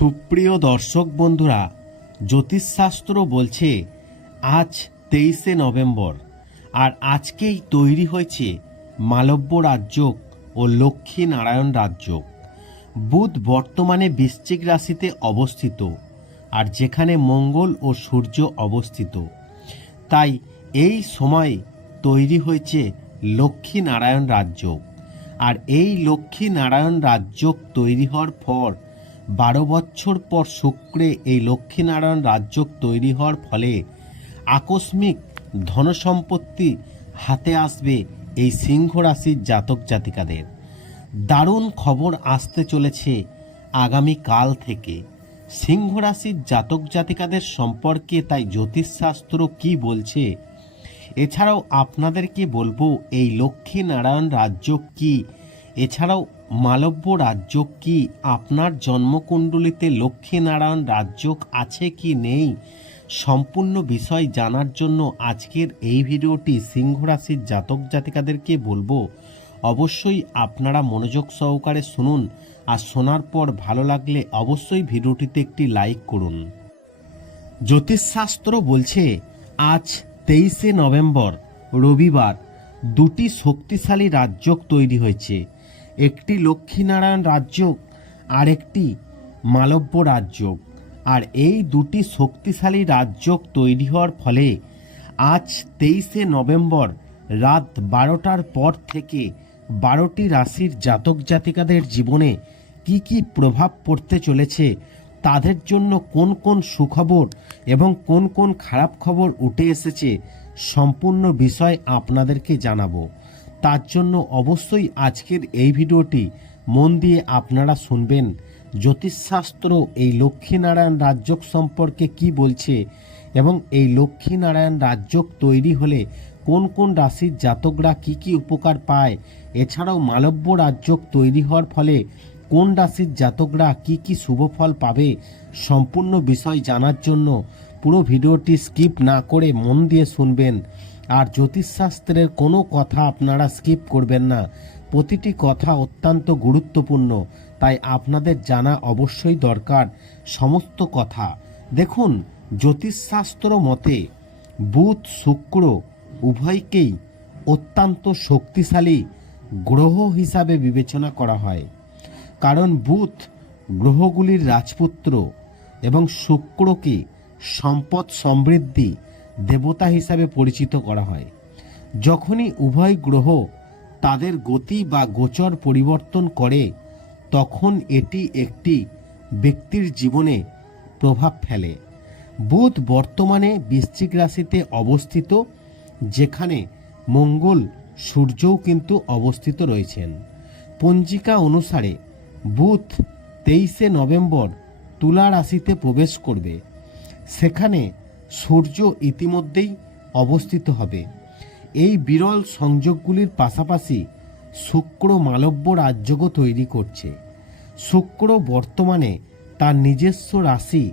সুপ্রিয় দর্শক বন্ধুরা, জ্যোতিষশাস্ত্র বলছে আজ তেইশে নভেম্বর, আর আজকেই তৈরি হয়েছে মালব্য রাজ্য ও লক্ষ্মী নারায়ণ রাজ্য। বুধ বর্তমানে বৃশ্চিক রাশিতে অবস্থিত, আর যেখানে মঙ্গল ও সূর্য অবস্থিত। তাই এই সময় তৈরি হয়েছে লক্ষ্মী নারায়ণ রাজ্য, আর এই লক্ষ্মী নারায়ণ রাজ্য তৈরি হওয়ার পর বারো বছর পর শুক্রে এই লক্ষ্মীনারায়ণ রাজ্য তৈরি হওয়ার ফলে আকস্মিক ধনসম্পত্তি হাতে আসবে এই সিংহ রাশির জাতক জাতিকাদের। দারুণ খবর আসতে চলেছে আগামী কাল থেকে। সিংহ রাশির জাতক জাতিকাদের সম্পর্কে তাই জ্যোতিষশাস্ত্র কি বলছে? এছাড়াও আপনাদেরকে বলব, এই লক্ষ্মীনারায়ণ রাজ্য কি? এছাড়াও মালব্য রাজ্য কি আপনার জন্মকুণ্ডলিতে লক্ষ্মী নারায়ণ রাজ্য আছে কি নেই? সম্পূর্ণ বিষয় জানার জন্য আজকের এই ভিডিওটি সিংহ রাশির জাতক জাতিকাদেরকে বলব। অবশ্যই আপনারা মনোযোগ সহকারে শুনুন আর শোনার পর ভালো লাগলে অবশ্যই ভিডিওটিতে একটি লাইক করুন। জ্যোতিষশাস্ত্র বলছে, আজ তেইশে নভেম্বর, রবিবার দুটি শক্তিশালী রাজ্য তৈরি হয়েছে। একটি লক্ষ্মীনারায়ণ রাজ্য আর একটি মালব্য রাজ্য। আর এই দুটি শক্তিশালী রাজ্য তৈরি হওয়ার ফলে আজ তেইশে নভেম্বর রাত বারোটার পর থেকে বারোটি রাশির জাতক জাতিকাদের জীবনে কি কি প্রভাব পড়তে চলেছে, তাদের জন্য কোন কোন সুখবর এবং কোন কোন খারাপ খবর উঠে এসেছে, সম্পূর্ণ বিষয় আপনাদেরকে জানাব। তার জন্য অবশ্যই আজকের এই ভিডিওটি মন দিয়ে আপনারা শুনবেন। জ্যোতিষশাস্ত্র এই লক্ষ্মীনারায়ণ রাজ্য সম্পর্কে কি বলছে এবং এই লক্ষ্মীনারায়ণ রাজ্য তৈরি হলে কোন কোন রাশির জাতকরা কি কি উপকার পায়, এছাড়াও মালব্য রাজ্য তৈরি হওয়ার ফলে কোন রাশির জাতকরা কি কি শুভ ফল পাবে সম্পূর্ণ বিষয় জানার জন্য পুরো ভিডিওটি স্কিপ না করে মন দিয়ে শুনবেন। আর জ্যোতিষশাস্ত্রের কোনো কথা আপনারা স্কিপ করবেন না। প্রতিটি কথা অত্যন্ত গুরুত্বপূর্ণ, তাই আপনাদের জানা অবশ্যই দরকার সমস্ত কথা। দেখুন, জ্যোতিষশাস্ত্র মতে বুধ, শুক্র উভয়কেই অত্যন্ত শক্তিশালী গ্রহ হিসাবে বিবেচনা করা হয়। কারণ বুধ গ্রহগুলির রাজপুত্র এবং শুক্রকে সম্পদ সমৃদ্ধি দেবতা হিসাবে পরিচিত করা হয়। যখনই উভয় গ্রহ তাদের গতি বা গোচর পরিবর্তন করে, তখন এটি একটি ব্যক্তির জীবনে প্রভাব ফেলে। বুধ বর্তমানে বৃশ্চিক রাশিতে অবস্থিত, যেখানে মঙ্গল সূর্যও কিন্তু অবস্থিত রয়েছেন। পঞ্জিকা অনুসারে বুধ তেইশে নভেম্বর তুলা রাশিতে প্রবেশ করবে। সেখানে সূর্য ইতিমধ্যেই অবস্থিত হবে। এই বিরল সংযোগগুলির পাশাপাশি শুক্র মালব্য রাজ্যও তৈরি করছে। শুক্র বর্তমানে তার নিজস্ব রাশি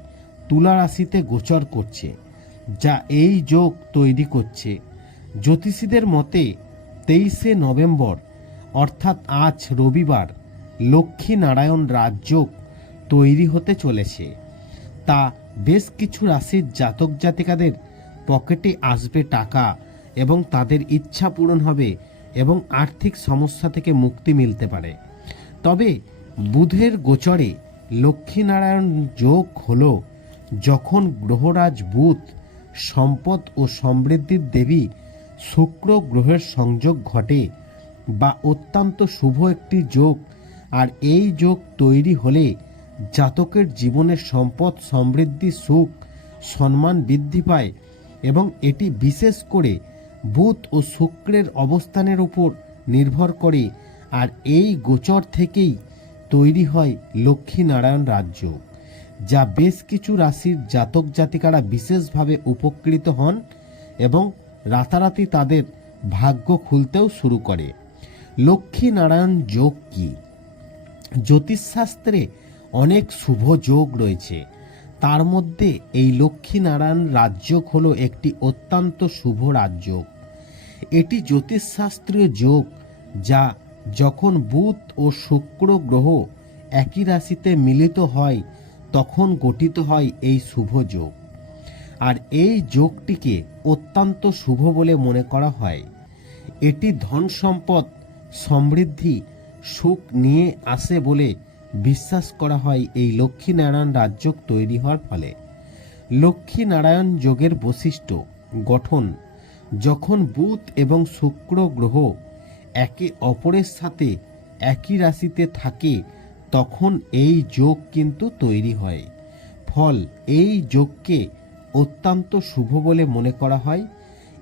তুলা রাশিতে গোচর করছে, যা এই যোগ তৈরি করছে। জ্যোতিষীদের মতে, তেইশে নভেম্বর, অর্থাৎ আজ রবিবার, লক্ষ্মী নারায়ণ রাজযোগ তৈরি হতে চলেছে। তা বেশ কিছু রাশির জাতক জাতিকাদের পকেটে আসবে টাকা এবং তাদের ইচ্ছা পূরণ হবে এবং আর্থিক সমস্যা থেকে মুক্তি মিলতে পারে। তবে বুধের গোচরে লক্ষ্মীনারায়ণ যোগ হল যখন গ্রহরাজ বুধ সম্পদ ও সমৃদ্ধির দেবী শুক্র গ্রহের সংযোগ ঘটে বা অত্যন্ত শুভ একটি যোগ, আর এই যোগ তৈরি হলে জাতকের জীবনে সম্পদ, সমৃদ্ধি, সুখ, সম্মান বৃদ্ধি পায় এবং এটি বিশেষ করে বুধ ও শুক্রের অবস্থানের উপর নির্ভর করে। আর এই গোচর থেকেই তৈরি হয় লক্ষ্মী নারায়ণ রাজ্য, যা বেশ কিছু রাশির জাতক জাতিকারা বিশেষভাবে উপকৃত হন এবং রাতারাতি তাদের ভাগ্য খুলতেও শুরু করে। লক্ষ্মী নারায়ণ যোগ কী? জ্যোতিষশাস্ত্রে অনেক শুভ যোগ রয়েছে। তার মধ্যে এই লক্ষ্মীনারায়ণ রাজযোগ হলো একটি অত্যন্ত শুভ রাজযোগ। এটি জ্যোতিষশাস্ত্রীয় যোগ যা যখন বুধ ও শুক্র গ্রহ একই রাশিতে মিলিত হয়, তখন গঠিত হয় এই শুভ যোগ। আর এই যোগটিকে অত্যন্ত শুভ বলে মনে করা হয়। এটি ধন সম্পদ সমৃদ্ধি, সুখ নিয়ে আসে বলে বিশ্বাস করা হয় এই লক্ষ্মীনারায়ণ রাজযোগ তৈরি হওয়ার ফলে। লক্ষ্মীনারায়ণ যোগের বৈশিষ্ট্য, গঠন, যখন বুধ এবং শুক্র গ্রহ একে অপরের সাথে একই রাশিতে থাকে, তখন এই যোগ কিন্তু তৈরি হয়। ফল এই যোগকে অত্যন্ত শুভ বলে মনে করা হয়।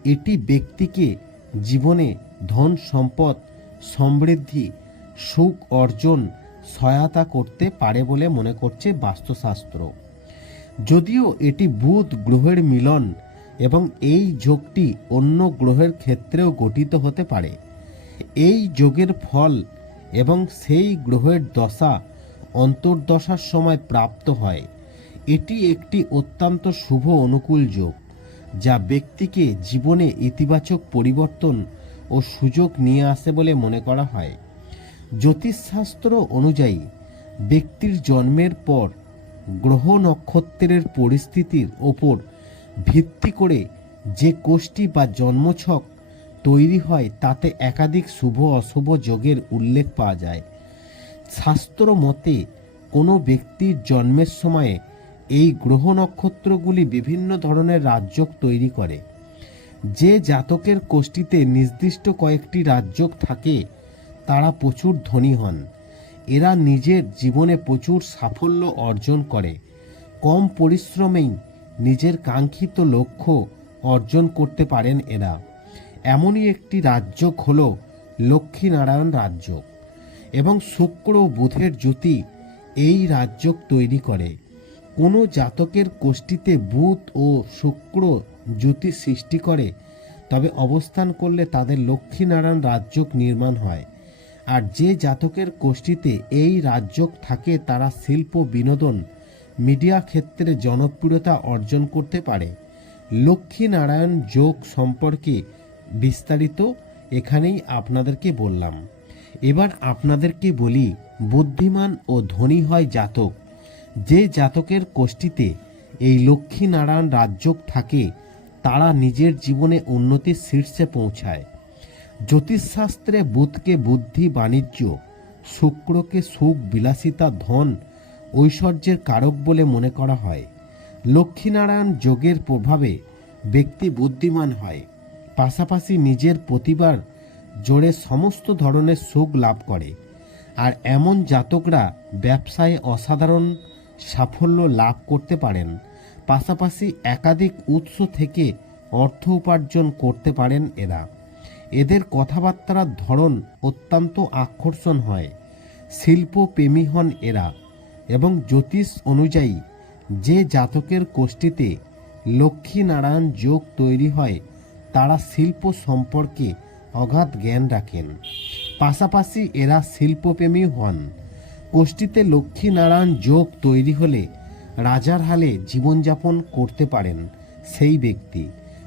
এটি ব্যক্তিকে জীবনে ধন সম্পদ, সমৃদ্ধি, সুখ অর্জন সহায়তা করতে পারে বলে মনে করছে বাস্তুশাস্ত্র। যদিও এটি বুধ গ্রহের মিলন এবং এই যোগটি অন্য গ্রহের ক্ষেত্রেও গঠিত হতে পারে। এই যোগের ফল এবং সেই গ্রহের দশা অন্তর্দশার সময় প্রাপ্ত হয়। এটি একটি অত্যন্ত শুভ অনুকূল যোগ, যা ব্যক্তিকে জীবনে ইতিবাচক পরিবর্তন ও সুযোগ নিয়ে আসে বলে মনে করা হয়। জ্যোতিষশাস্ত্র অনুযায়ী, ব্যক্তির জন্মের পর গ্রহ নক্ষত্রের পরিস্থিতির ওপর ভিত্তি করে যে কোষ্ঠী বা জন্মছক তৈরি হয়, তাতে একাধিক শুভ অশুভ যোগের উল্লেখ পাওয়া যায়। শাস্ত্র মতে, কোনো ব্যক্তির জন্মের সময়ে এই গ্রহ নক্ষত্রগুলি বিভিন্ন ধরনের রাজযোগ তৈরি করে। যে জাতকের কোষ্ঠীতে নির্দিষ্ট কয়েকটি রাজযোগ থাকে তারা প্রচুর ধনী হন। এরা নিজের জীবনে প্রচুর সাফল্য অর্জন করে। কম পরিশ্রমেই নিজের কাঙ্ক্ষিত লক্ষ্য অর্জন করতে পারেন এরা। এমনই একটি রাজ্য হল লক্ষ্মীনারায়ণ রাজ্য এবং শুক্র বুধের জ্যোতি এই রাজযোগ তৈরি করে। কোনো জাতকের কোষ্ঠীতে বুধ ও শুক্র জ্যোতি সৃষ্টি করে, তবে অবস্থান করলে তাদের লক্ষ্মীনারায়ণ রাজযোগ নির্মাণ হয়। আর যে জাতকের কোষ্ঠীতে এই রাজযোগ থাকে, তারা শিল্প, বিনোদন, মিডিয়া ক্ষেত্রে জনপ্রিয়তা অর্জন করতে পারে। লক্ষ্মীনারায়ণ যোগ সম্পর্কে বিস্তারিত এখানেই আপনাদেরকে বললাম। এবার আপনাদেরকে বলি, বুদ্ধিমান ও ধনী হয় জাতক। যে জাতকের কোষ্ঠীতে এই লক্ষ্মীনারায়ণ রাজযোগ থাকে, তারা নিজের জীবনে উন্নতির শীর্ষে পৌঁছায়। জ্যোতিষশাস্ত্রে বুধকে বুদ্ধি, বাণিজ্য, শুক্রকে সুখ, বিলাসিতা, ধন, ঐশ্বর্যের কারক বলে মনে করা হয়। লক্ষ্মীনারায়ণ যোগের প্রভাবে ব্যক্তি বুদ্ধিমান হয়। পাশাপাশি নিজের প্রতিবার জোরে সমস্ত ধরনের সুখ লাভ করে। আর এমন জাতকরা ব্যবসায় অসাধারণ সাফল্য লাভ করতে পারেন। পাশাপাশি একাধিক উৎস থেকে অর্থ উপার্জন করতে পারেন এরা। এদের কথাবার্তার ধরন অত্যন্ত আকর্ষণ হয়। শিল্পপ্রেমী হন এরা এবং জ্যোতিষ অনুযায়ী যে জাতকের কোষ্ঠীতে লক্ষ্মীনারায়ণ যোগ তৈরি হয়, তারা শিল্প সম্পর্কে অগাধ জ্ঞান রাখেন। পাশাপাশি এরা শিল্পপ্রেমী হন। কোষ্ঠীতে লক্ষ্মীনারায়ণ যোগ তৈরি হলে রাজার হালে জীবনযাপন করতে পারেন সেই ব্যক্তি।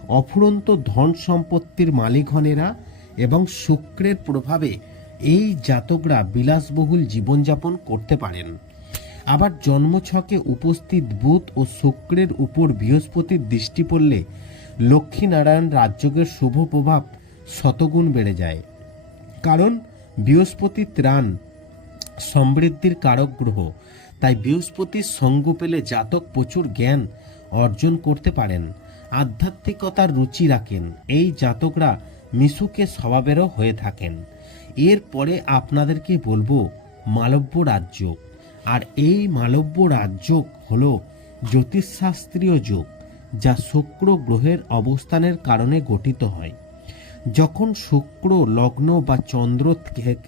অফুরন্ত ধন সম্পত্তির মালিক হন এরা এবং শুক্রের প্রভাবে এই জাতকরা বিলাসবহুল জীবনযাপন করতে পারেন। আবার জন্মছকে উপস্থিত বুধ ও শুক্রের উপর বৃহস্পতির দৃষ্টি পড়লে লক্ষ্মীনারায়ণ রাজযোগের শুভ প্রভাব শতগুণ বেড়ে যায়। কারণ বৃহস্পতি ত্রাণ সমৃদ্ধির কারক গ্রহ, তাই বৃহস্পতির সঙ্গ পেলে জাতক প্রচুর জ্ঞান অর্জন করতে পারেন। আধ্যাত্মিকতার রুচি রাখেন। এই জাতকরা মিশুকে স্বভাবেরও হয়ে থাকেন। এরপরে আপনাদেরকে বলব? মালব্য রাজ্য। আর এই মালব্য রাজ্য হল জ্যোতিষশাস্ত্রীয় যোগ, যা শুক্র গ্রহের অবস্থানের কারণে গঠিত হয়। যখন শুক্র, লগ্ন বা চন্দ্র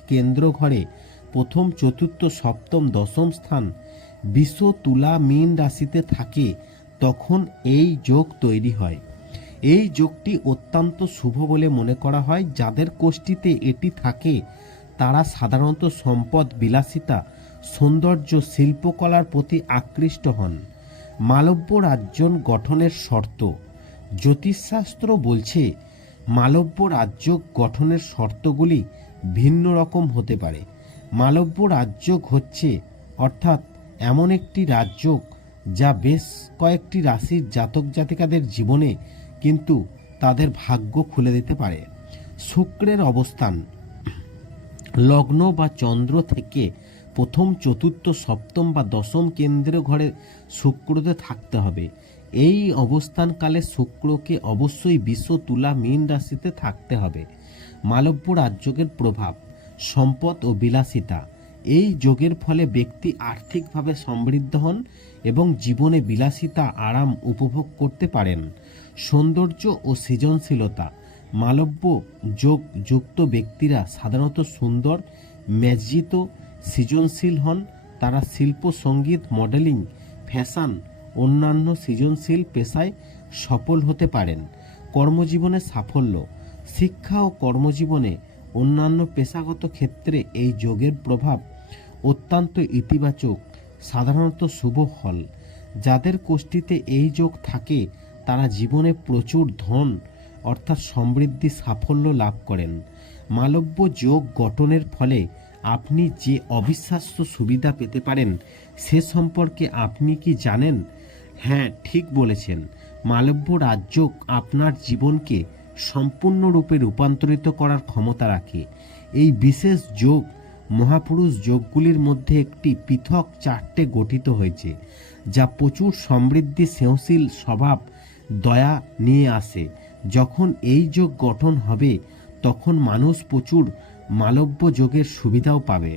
কেন্দ্র ঘরে প্রথম, চতুর্থ, সপ্তম, দশম স্থান, বিশ্ব তুলা, মীন রাশিতে থাকে তখন এই যোগ তৈরি হয়। এই যোগটি অত্যন্ত শুভ বলে মনে করা হয়। যাদের কোষ্ঠীতে এটি থাকে, তারা সাধারণত সম্পদ, বিলাসিতা, সৌন্দর্য, শিল্পকলার প্রতি আকৃষ্ট হন। মালব্য রাজ্য গঠনের শর্ত। জ্যোতিষশাস্ত্র বলছে, মালব্য রাজ্য গঠনের শর্তগুলি ভিন্ন রকম হতে পারে। মালব্য রাজ্য হচ্ছে, অর্থাৎ এমন একটি রাজযোগ যা বেশ কয়েকটি রাশির জাতক জাতিকাদের জীবনে কিন্তু তাদের ভাগ্য খুলে দিতে পারে। শুক্রের অবস্থান। লগ্ন বা চন্দ্র থেকে প্রথম, চতুর্থ, সপ্তম বা দশম কেন্দ্রীয় ঘরে শুক্রতে থাকতে হবে। এই অবস্থানকালে শুক্রকে অবশ্যই বিশ্ব তুলা মীন রাশিতে থাকতে হবে। মালব্য রাজযোগের প্রভাব, সম্পদ ও বিলাসিতা। এই যোগের ফলে ব্যক্তি আর্থিকভাবে সমৃদ্ধ হন এবং জীবনে বিলাসিতা, আরাম উপভোগ করতে পারেন। সৌন্দর্য ও সৃজনশীলতা, মালব্য যোগ যুক্ত ব্যক্তিরা সাধারণত সুন্দর, মেজ্জিত, সৃজনশীল হন। তারা শিল্প, সংগীত, মডেলিং, ফ্যাশন, অন্যান্য সৃজনশীল পেশায় সফল হতে পারেন। কর্মজীবনে সাফল্য, শিক্ষা ও কর্মজীবনে অন্যান্য পেশাগত ক্ষেত্রে এই যোগের প্রভাব অত্যন্ত ইতিবাচক। সাধারণত শুভ ফল। যাদের কোষ্ঠীতে এই যোগ থাকে, তারা জীবনে প্রচুর ধন, অর্থাৎ সমৃদ্ধি সাফল্য লাভ করেন। মালব্য যোগ গঠনের ফলে আপনি যে অবিশ্বাস্য সুবিধা পেতে পারেন, সে সম্পর্কে আপনি কি জানেন? হ্যাঁ ঠিক বলেছেন। মালব্য রাজযোগ আপনার জীবনকে সম্পূর্ণরূপে রূপান্তরিত করার ক্ষমতা রাখে। এই বিশেষ যোগ মহাপুরুষ যোগগুলির মধ্যে একটি পৃথক চারটে গঠিত হয়েছে, যা প্রচুর সমৃদ্ধি স্নেহশীল স্বভাব, দয়া নিয়ে আসে। যখন এই যোগ গঠন হবে, তখন মানুষ প্রচুর মালব্য যোগের সুবিধাও পাবে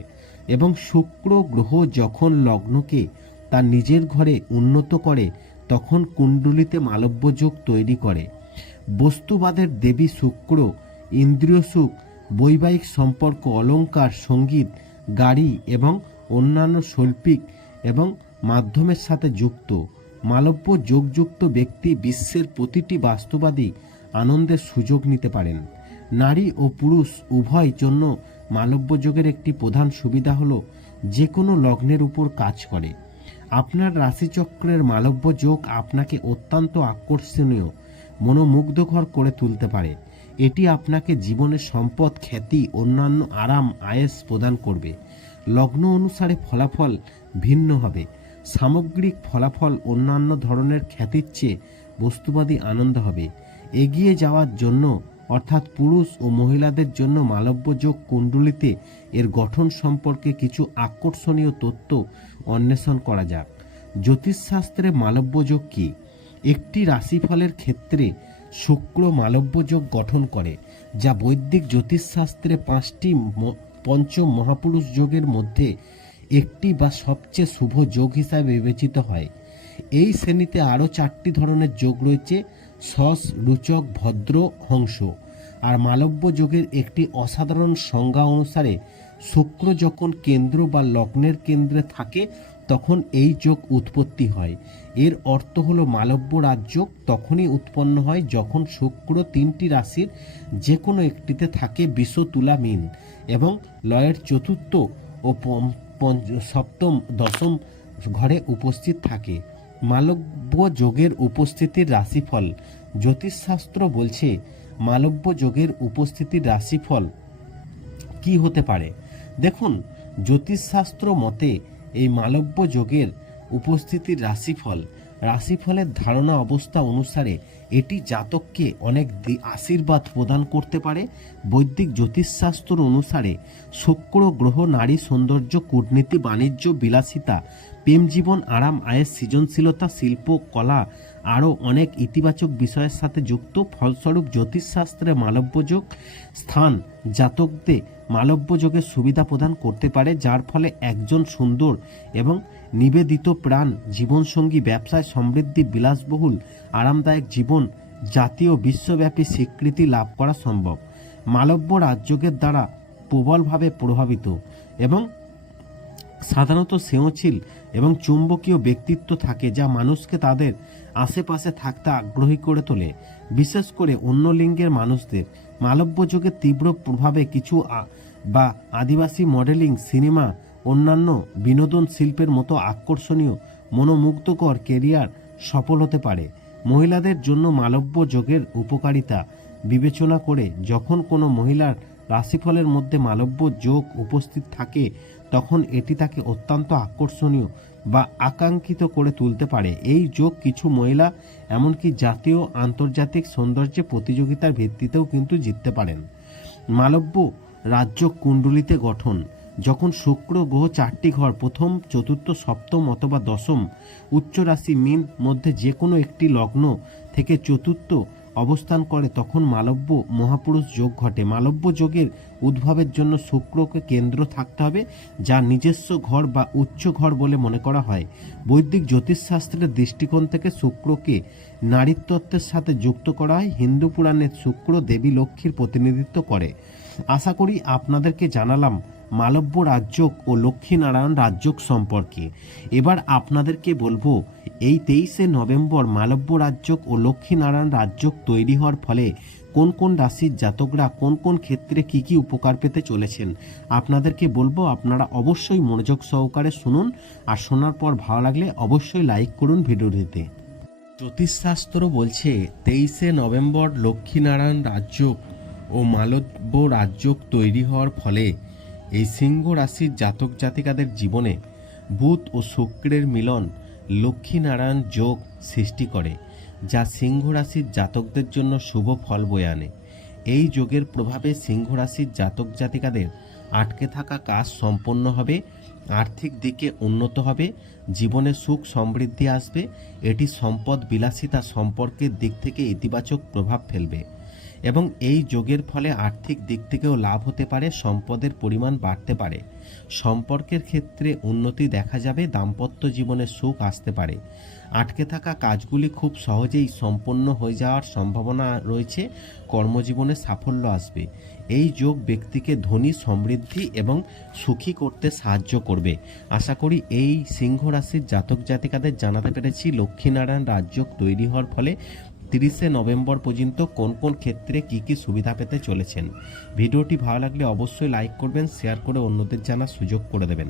এবং শুক্র গ্রহ যখন লগ্নকে তার নিজের ঘরে উন্নত করে, তখন কুণ্ডলিতে মালব্য যোগ তৈরি করে। বস্তুবাদের দেবী শুক্র, ইন্দ্রিয় সুখ বৈবাহিক সম্পর্ক, অলংকার, সংগীত, গাড়ি এবং অন্যান্য শৈল্পিক এবং মাধ্যমের সাথে যুক্ত। মালব্য যোগযুক্ত ব্যক্তি বিশ্বের প্রতিটি বাস্তবাদী আনন্দের সুযোগ নিতে পারেন। নারী ও পুরুষ উভয় জন্য মালব্য যোগের একটি প্রধান সুবিধা হলো যে কোনো লগ্নের উপর কাজ করে। আপনার রাশিচক্রের মালব্য যোগ আপনাকে অত্যন্ত আকর্ষণীয়, মনোমুগ্ধকর করে তুলতে পারে। এটি আপনাকে জীবনের সম্পদ, খ্যাতি, অন্যান্য আরাম, আয়েস প্রদান করবে। লগ্ন অনুসারে ফলাফল ভিন্ন হবে। সামগ্রিক ফলাফল অন্যান্য ধরনের খ্যাতির চেয়ে বস্তুবাদী আনন্দ হবে। এগিয়ে যাওয়ার জন্য, অর্থাৎ পুরুষ ও মহিলাদের জন্য মালব্য যোগ কুণ্ডলিতে এর গঠন সম্পর্কে কিছু আকর্ষণীয় তথ্য অন্বেষণ করা যাক। জ্যোতিষশাস্ত্রে মালব্য যোগ কী? একটি রাশিফলের ক্ষেত্রে শুক্র মালব্য যোগ গঠন করে, যা বৈদিক জ্যোতিষশাস্ত্রে পাঁচটি পঞ্চ মহাপুরুষ যোগের মধ্যে একটি বা সবচেয়ে শুভ যোগ হিসাবে বিবেচিত হয়। এই শ্রেণীতে আরও চারটি ধরনের যোগ রয়েছে, সস, রুচক, ভদ্র, হংস। আর মালব্য যোগের একটি অসাধারণ সংজ্ঞা অনুসারে শুক্র যখন কেন্দ্র বা লগ্নের কেন্দ্রে থাকে তখন এই যোগ উৎপত্তি হয়। এর অর্থ হলো মালব্য রাজযোগ তখনই উৎপন্ন হয় যখন শুক্র তিনটি রাশির যে কোনো একটিতে থাকে বিষ তুলা মিন এবং লয়ের চতুর্থ ও সপ্তম, দশম ঘরে উপস্থিত থাকে। মালব্য যোগের উপস্থিতির রাশিফল জ্যোতিষশাস্ত্র বলছে মালব্য যোগের উপস্থিতির রাশিফল কি হতে পারে? দেখুন, জ্যোতিষশাস্ত্র মতে এই মালব্য যোগের উপস্থিতির রাশিফল। রাশিফলের ধারণা অবস্থা অনুসারে এটি জাতককে অনেক আশীর্বাদ প্রদান করতে পারে। বৈদিক জ্যোতিষশাস্ত্র অনুসারে শুক্র, গ্রহ, নারী, সৌন্দর্য, কূটনীতি, বাণিজ্য, বিলাসিতা প্রেম জীবন, আরাম, আয়ের সৃজনশীলতা, শিল্প, কলা আরও অনেক ইতিবাচক বিষয়ের সাথে যুক্ত। ফলস্বরূপ জ্যোতিষশাস্ত্রে মালব্যযোগ স্থান জাতকদের মালব্যযোগের সুবিধা প্রদান করতে পারে, যার ফলে একজন সুন্দর এবং নিবেদিত প্রাণ, জীবনসঙ্গী, ব্যবসায় সমৃদ্ধি, বিলাসবহুল, আরামদায়ক জীবন, জাতীয় বিশ্বব্যাপী স্বীকৃতি লাভ করা সম্ভব। মালব্য রাজযোগের দ্বারা প্রবলভাবে প্রভাবিত এবং সাধারণত স্নেহশীল এবং চুম্বকীয় ব্যক্তিত্ব থাকে যা মানুষকে তাদের আশেপাশে থাকতে আগ্রহী করে তোলে। বিশেষ করে অন্য লিঙ্গের মানুষদের। মালব্য যুগের তীব্র প্রভাবে কিছু বা আদিবাসী মডেলিং, সিনেমা, অন্যান্য বিনোদন শিল্পের মতো আকর্ষণীয়, মনোমুগ্ধকর কেরিয়ার সফল হতে পারে। মহিলাদের জন্য মালব্য যোগের উপকারিতা বিবেচনা করে যখন কোনো মহিলার রাশিফলের মধ্যে মালব্য যোগ উপস্থিত থাকে তখন এটি তাকে অত্যন্ত আকর্ষণীয় বা আকাঙ্ক্ষিত করে তুলতে পারে। এই যোগ কিছু মহিলা, এমনকি জাতীয় আন্তর্জাতিক সৌন্দর্য প্রতিযোগিতার ভিত্তিতেও কিন্তু জিততে পারেন। মালব্য রাজ্য কুণ্ডলিতে গঠন। যখন শুক্র গ্রহ চারটি ঘর, প্রথম, চতুর্থ, সপ্তম অথবা দশম উচ্চ রাশি মিন মধ্যে যে কোনো একটি লগ্ন থেকে চতুর্থ অবস্থান করে তখন মালব্য মহাপুরুষ যোগ ঘটে। মালব্য যোগের উদ্ভবের জন্য শুক্রকে কেন্দ্র থাকতে হবে, যা নিজস্ব ঘর বা উচ্চ ঘর বলে মনে করা হয়। বৈদিক জ্যোতিষশাস্ত্রের দৃষ্টিকোণ থেকে শুক্রকে নারীতত্ত্বের সাথে যুক্ত করা হয়। হিন্দু পুরাণের শুক্র দেবী লক্ষ্মীর প্রতিনিধিত্ব করে। আশা করি আপনাদেরকে জানালাম মালব্য রাজ্যক ও লক্ষ্মীনারায়ণ রাজ্যক সম্পর্কে। এবার আপনাদেরকে বলব, এই তেইশে নভেম্বর মালব্য রাজ্যক ও লক্ষ্মীনারায়ণ রাজ্যক তৈরি হওয়ার ফলে কোন কোন রাশির জাতকরা কোন কোন ক্ষেত্রে কি কি উপকার পেতে চলেছেন, আপনাদেরকে বলব, আপনারা অবশ্যই মনোযোগ সহকারে শুনুন। আর শোনার পর ভালো লাগলে অবশ্যই লাইক করুন ভিডিওটিতে। জ্যোতিষশাস্ত্র বলছে, তেইশে নভেম্বর লক্ষ্মীনারায়ণ রাজ্যক ও মালব্য রাজ্যক তৈরি হওয়ার ফলে এই সিংহ রাশির জাতক জাতিকাদের জীবনে বুধ ও শুক্রের মিলন লক্ষ্মীনারায়ণ যোগ সৃষ্টি করে, যা সিংহ রাশির জাতকদের জন্য শুভ ফল বয়ে আনে। এই যোগের প্রভাবে সিংহ রাশির জাতক জাতিকাদের আটকে থাকা কাজ সম্পন্ন হবে, আর্থিক দিকে উন্নত হবে, জীবনে সুখ সমৃদ্ধি আসবে, এটি সম্পদ বিলাসিতা সম্পর্কের দিক থেকে ইতিবাচক প্রভাব ফেলবে। এবং এই যোগের ফলে আর্থিক দিক থেকেও লাভ হতে পারে, সম্পদের পরিমাণ বাড়তে পারে। সম্পর্কের ক্ষেত্রে উন্নতি দেখা যাবে, দাম্পত্য জীবনে সুখ আসতে পারে। আটকে থাকা কাজগুলি খুব সহজেই সম্পন্ন হয়ে যাওয়ার সম্ভাবনা রয়েছে, কর্মজীবনে সাফল্য আসবে। এই যোগ ব্যক্তিকে ধনী, সমৃদ্ধি এবং সুখী করতে সাহায্য করবে। আশা করি এই সিংহ রাশির জাতক জাতিকাদের জানাতে পেরেছি। লক্ষ্মীনারায়ণ রাজযোগ তৈরি হওয়ার ফলে তিরিশে নভেম্বর পর্যন্ত কোন কোন ক্ষেত্রে কি কি সুবিধা পেতে চলেছেন? ভিডিওটি ভালো লাগলে অবশ্যই লাইক করবেন শেয়ার করে অন্যদের জানার সুযোগ করে দেবেন।